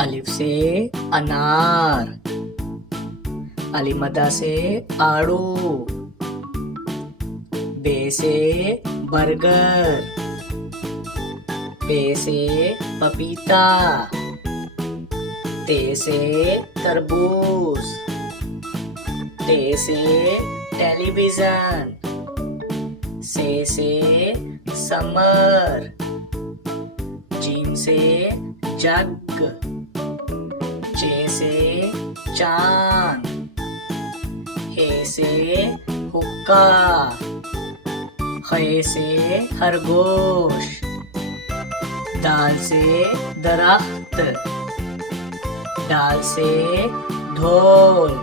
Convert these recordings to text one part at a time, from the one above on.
अलिफ से अनार, अलीमदा से आड़ू, बे से बर्गर, पे से पपीता, ते से तरबूज, ते से टेलीविजन, से समर, जीम से जग, चे से चांद, हे से हुक्का, खे से खरगोश, दाल से दरख्त, दाल से ढोल,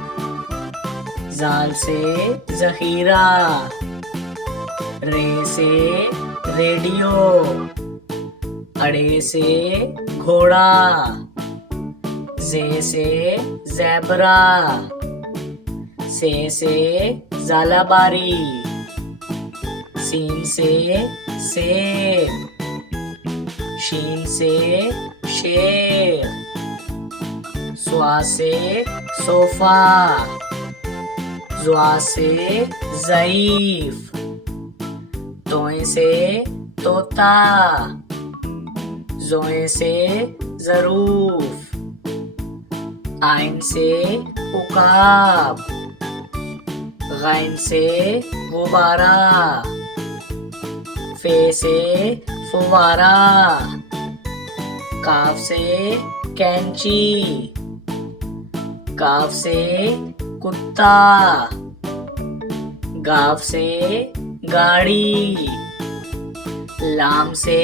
जाल से जखीरा, रे से रेडियो, अड़े से घोड़ा, जे से ज़ेबरा, से ज़ालाबारी, सीन से सेब, शीन से शेर, स्वा से सोफा, ज़्वा से ज़ईफ, तोए से तोता, ज़ोए से ज़रूफ, आइन से उकाब, गैन से गुब्बारा, फे से फुवारा, काफ से कैंची, काफ से कुत्ता, गाफ से गाड़ी, लाम से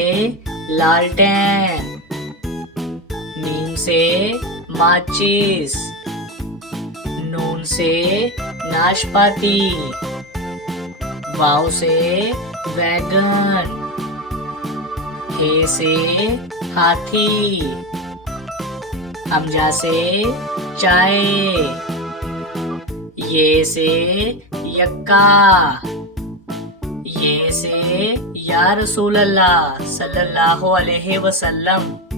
लालटेन, मीम से माचिस, नून से नाशपाती, वाव से वैगन, हे से हाथी, हमजा से चाय, ये से यक्का, ये से या रसूल अल्लाह सल्लल्लाहु अलैहि वसल्लम।